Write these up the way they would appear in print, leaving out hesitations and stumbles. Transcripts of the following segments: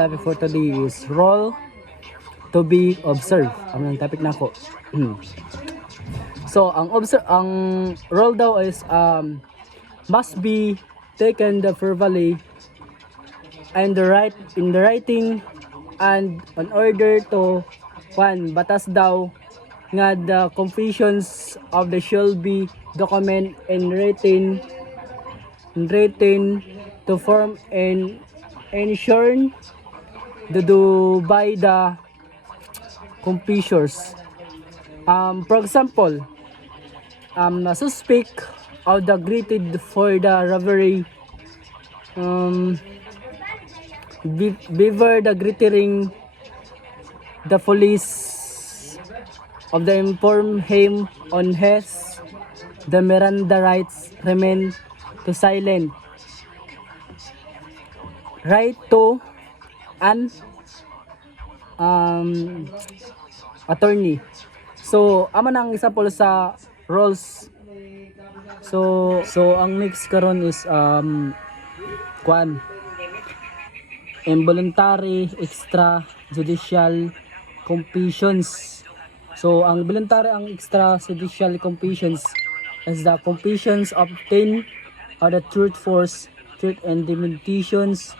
topic for today is role to be observed. Ang topic na ko. So, ang role daw is must be taken the verbally and in the writing and in order to batas daw nga the confessions of the shall be document and written to form and ensure to do by the confessors. For example, na suspect of the greeted for the robbery before the greeting the police of the inform him on his the Miranda rights remain to silent right to an attorney. So amo nang example sa roles. So ang next karon is involuntary extrajudicial confessions. So ang extrajudicial confessions is the confessions obtained of the truth and demonstrations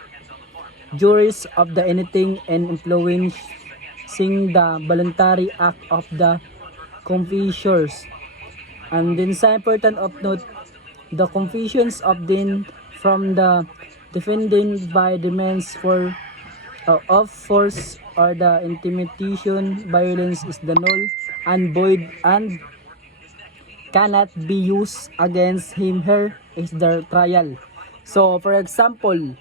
juries of the anything and influencing the voluntary act of the confessors. And then sa important of note, the confessions obtained from the defendant by demands of force or the intimidation violence is the null and void and cannot be used against him her is the trial. So for example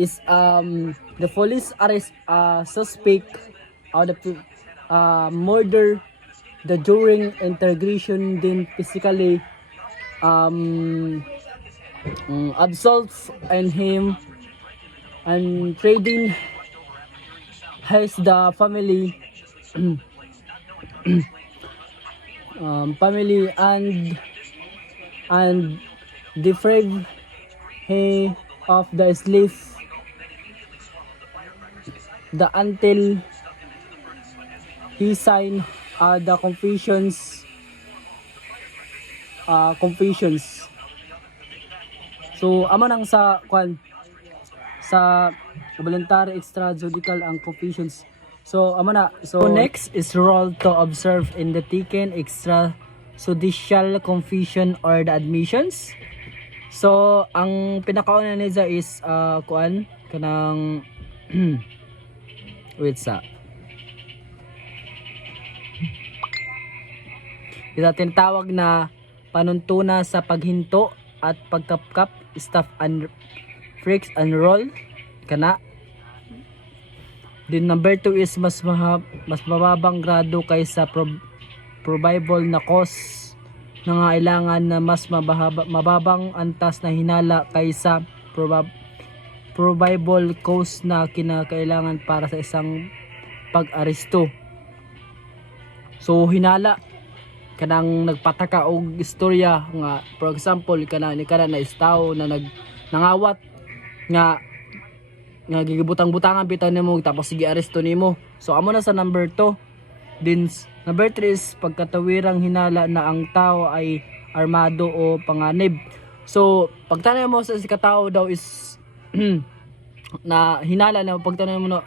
is the police arrest suspect of the murder the during integration then physically absolve and him and trading has the family family and deprive he of the slave the until he sign the confessions. So amo nang sa voluntary extrajudicial ang confessions. So amo na. So next is role to observe in the taken extrajudicial confession or the admissions. So ang pinakauna niya is kanang wait sa ito tinatawag na panuntuna sa paghinto at pagkapkap staff and freaks and roll kana. Then number 2 is mas mababang grado kaysa probable na cause na kailangan na mas mababang antas na hinala kaysa probable cause na kinakailangan para sa isang pag-aresto. So hinala kanang nagpataka og istorya nga for example kana na istaw na nangawat nga gigibutang-butangan bitaw nimo tapos sige aresto nimo. So amo na sa number 2. Then number 3 is pagkatawirang hinala na ang tao ay armado o panganib. So pagtanay mo sa katao daw is na hinala na pagtanay mo na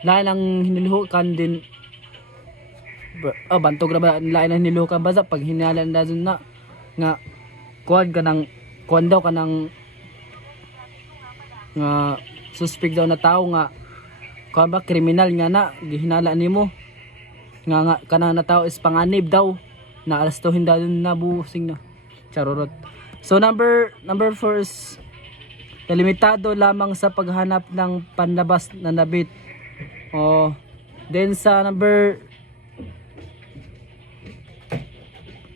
lain ang hiniluhukan din bantog na ba lain ang hiniluhukan basta pag hinala na dun na nga kuwan daw kanang nga suspect daw na tao nga kuwan ba kriminal nga na gihinala nimo nga kanang na tao is panganib daw na arastuhin daw dun na busing na charorot. So number 4 is limitado lamang sa paghanap ng panlabas na nabit. Then sa number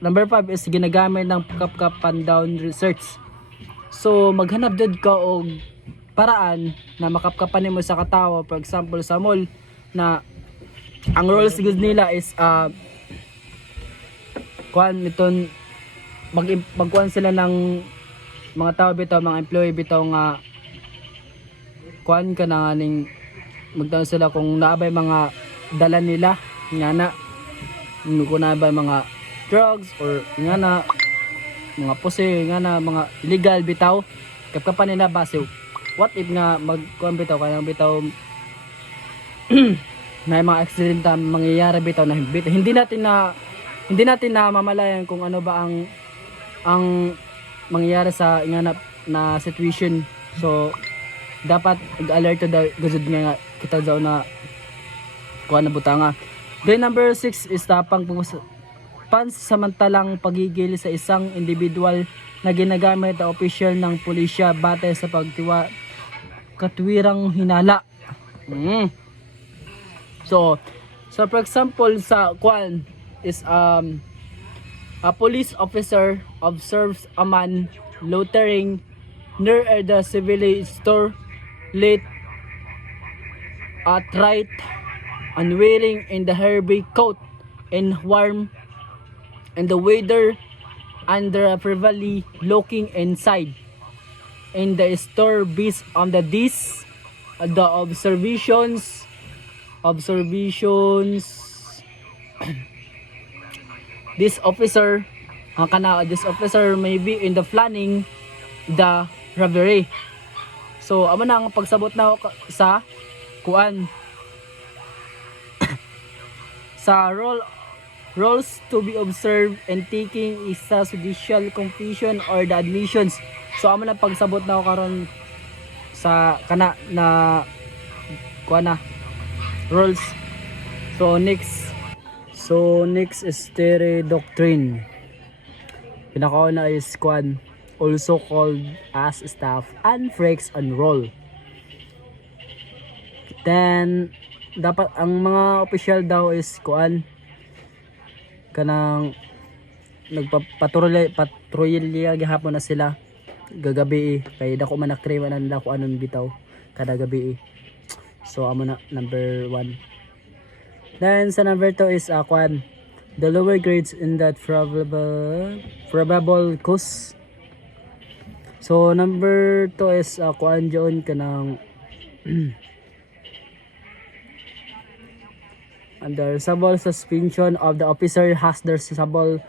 5 is ginagamit ng kapkapan down research. So maghanap dad ka og paraan na makapkapan nimo sa katawo. For example sa mall na ang rules good nila is magkuhan sila ng mga tao bitaw, mga employee bitaw nga kuan ka na ning magtanong sila kung naabay mga dala nila nga na kung naabay mga drugs or nga na mga pose nga na mga illegal bitaw kapkapan nila base what if nga magkuan bitaw kanang bitaw na mga accident mangyayari bitaw na hindi natin na mamalayan kung ano ba ang mangyayari sa nga na situation. So dapat alert daw gud nga kita daw na kuha na butanga. Then number 6 is tapang pansamantalang pagigil sa isang individual na ginagamit na opisyal ng pulisya batay sa katwirang hinala. So for example sa kuan is a police officer observes a man loitering near the civil store late at right and wearing in the heavy coat and warm and the weather under privily looking inside in the store based on the observations this officer may be in the planning the robbery. So amo na ang pagsabot na sa kuan sa roles to be observed and taking is sa judicial confession or the admissions. So amo na pagsabot na karon sa kana na kuan na roles. So next is Terry doctrine. Pinakauna is kuan also called as staff and freaks on roll. Then dapat ang mga official daw is kuan kanang patrolya gihapon na sila gagabi kay dako man nakriwa na nila kung anon bitaw kada gabi. So amo na number 1. Then sa number 2 is kuan the lower grades in that probable cause. So number 2 is kuan diyon kanang under reasonable suspension of the officer has the reasonable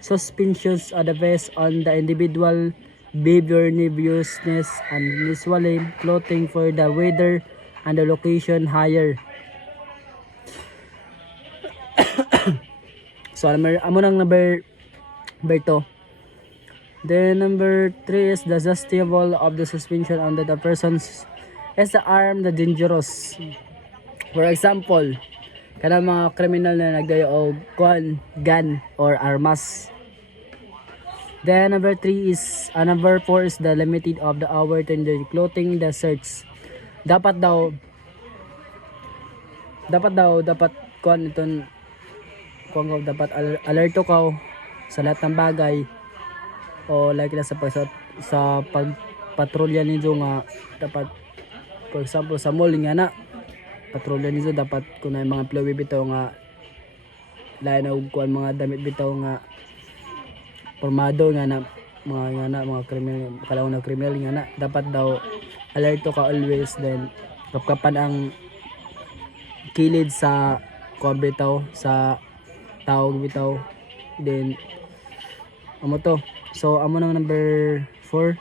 suspicions are the based on the individual behavior, nervousness, and usually clothing for the weather and the location higher. So amo nang number 2. Then number 3 is the justifiable of the suspension under the persons is the arm the dangerous. For example, kanang mga kriminal na nagdayo og gun or armas. Then number 3 is number 4 is the limited of the hour to the clothing the search. Dapat kuan iton kuan dapat alerto ka sa lahat ng bagay o like na sa pagpatrolya ninyo nga dapat for example sa mall nga na patrolya ninyo dapat kung na mga employee bitaw nga lain og kuan mga damit bitaw nga formado nga na mga criminal kalawon na criminal nga na dapat daw alerto ka always. Then kapkapan ang kilid sa kuan bitaw sa tao bitaw then amo to. So amo na number 4.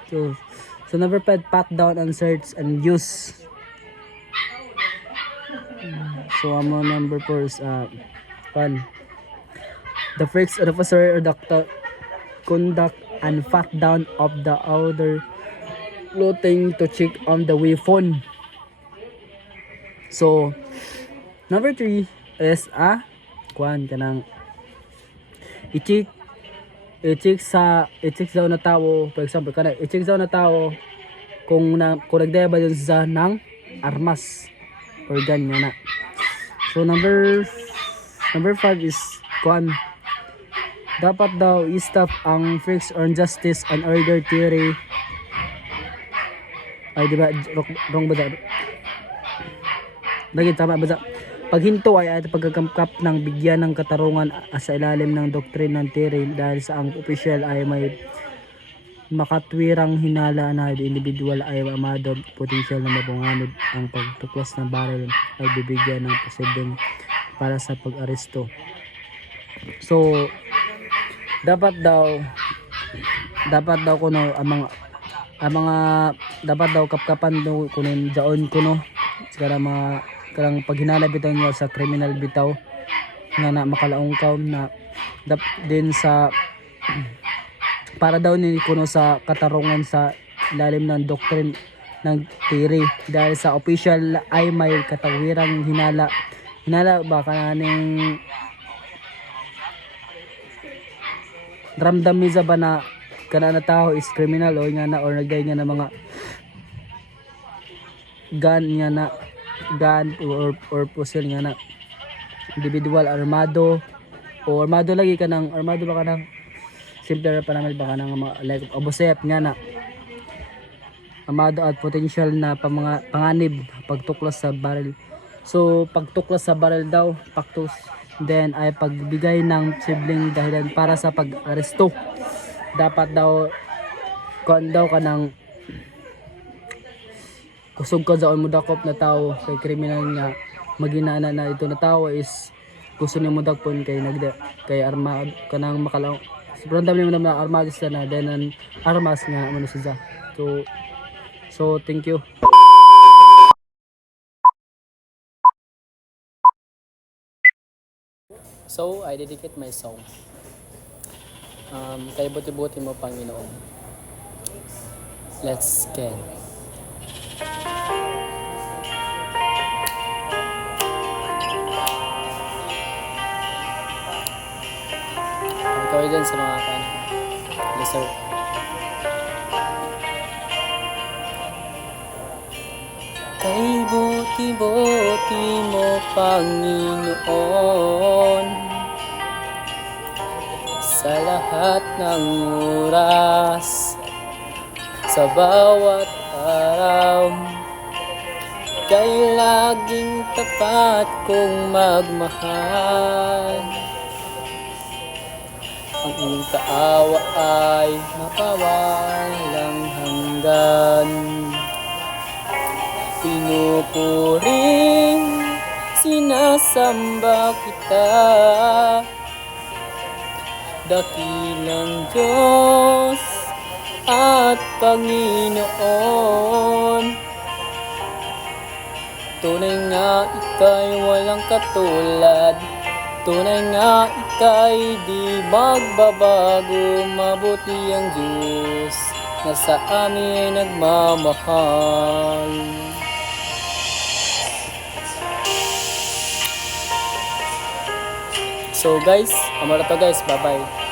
So number 5 pat down and search and use. So amo number 4 is the freaks officer or doctor conduct and pat down of the other clothing to check on the weapon. So number 3 is kuan kanang i-check daw na tao. For example kana i-check daw na tao kung nagdaya ba yun sa ng armas or gun nga na. So number 5 is kuan dapat daw i-stop ang freaks on justice and order theory. Ay diba wrong ba da? Lagi tama ba da? Paghinto ay pagkakamkap ng bigyan ng katarungan sa ilalim ng doktrin ng theory dahil sa ang opisyal ay may makatwirang hinala na individual ay amado potensyal na mapunganib ang pagtuklas ng baril ay bibigyan ng posibleng para sa pag-aresto. So dapat daw kuno ang mga dapat daw kapkapan daw kuno daon kuno sa mga karang paghinala bitaw niya sa criminal bitaw nga na makalaungkaw na din sa para daw ni kuno sa katarungan sa ilalim ng doctrine ng theory dahil sa official ay may katawirang hinala ba kaning ramdam niya ba na kana na tao is criminal o nga na or nagday nga na mga gun or pusil nga na individual armado o armado lagi ka ng armado ba ka ng simple pa naman ba ka ng like abusep nga na armado at potential na mga panganib pagtuklas sa baril. So pagtuklas sa baril daw paktus then ay pagbigay ng sibling dahilan para sa pag-aresto. Dapat daw kuan daw ka ng kusog ka sa mudakop na tao kay kriminal nga maginana na ito na tao is gusto niya mudakpon kay arma kanang makalaw sobrang dami naman na armas na then armas nga ano siya. So thank you. So I dedicate my song kay buti-buti mo Panginoon. Let's get ikaw dyan sa mga listener. Kay buti-buti mo Panginoon sa lahat ng oras, sa bawat araw, kay laging tapat kong magmahal. Ang iyong kaawa ay mapawalang hanggan. Pinupuring sinasamba kita, dakilang Diyos at Panginoon. Tunay nga ika'y walang katulad, tunay nga ika'y di magbabago. Mabuti ang Diyos na sa amin nagmamahal. So guys, amara to guys, bye bye.